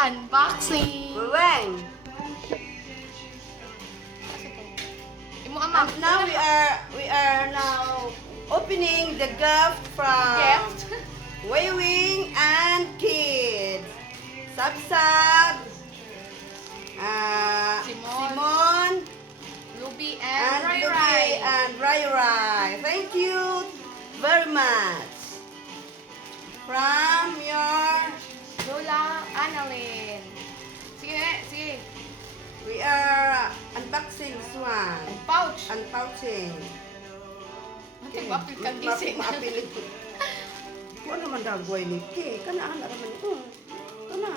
unboxing. When? Imo ama. And now we are now opening the gift from Gift. Wei and Kids. Sab, Simon, Luby and and Ray Luby Ray. and Rai. Thank you very much. From your, Lola Annalyn. Sige. we are unboxing this one. Pouch. Unboxing. Mantag mapil kang gising. Maapilit. Kung ano man dagway ni Kay, kanaan na naman ito. Kana.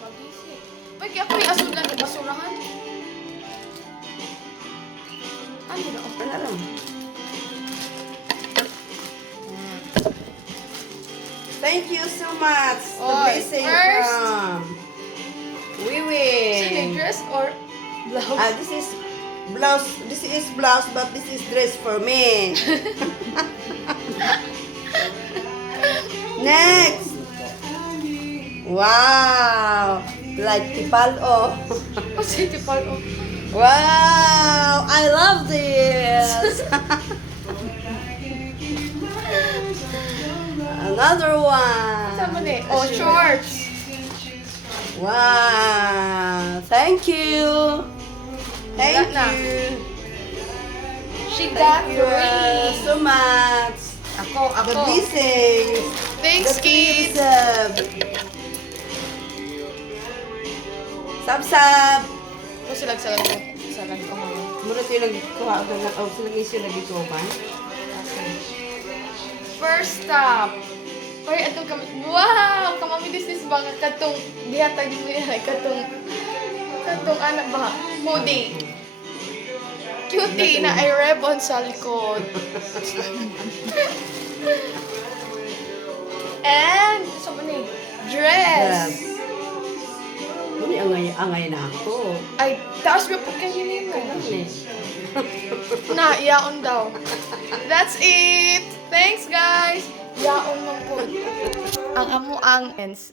Magising. Uy, kaya ako yung asulan ng basurahan. Ano na? Kana lang. Thank you so much. The Oh, blessing first. from Wiwi. Dress or blouse? This is blouse. This is blouse, but this is dress for me. Next. Wow. Like tipalo. Kasi tipal o. Wow. I love this. Another one. Sama ni. Oh, shorts. Wow. Thank you. Thank Wala na. you. She got Thank you three. so much. Ako. The blessings. Thanks, The kids. Sab. Ako salag ko mo. Muna tayo lagi kuha ka na. Oh, sila isyo lagi ko ba? First stop. Ay, atong kami. Wow! Kamami this ba nga katong dihatag mo yan ay katong ano ba? Hoodie. Cutie na ay ribbon sa likod. And, sama ni, dress. Muna angay na ako. Ay, taas ba po kayo nito? Na, yaon daw. That's it. Thanks, guys. Yaon mo po. Ang amo ang ends.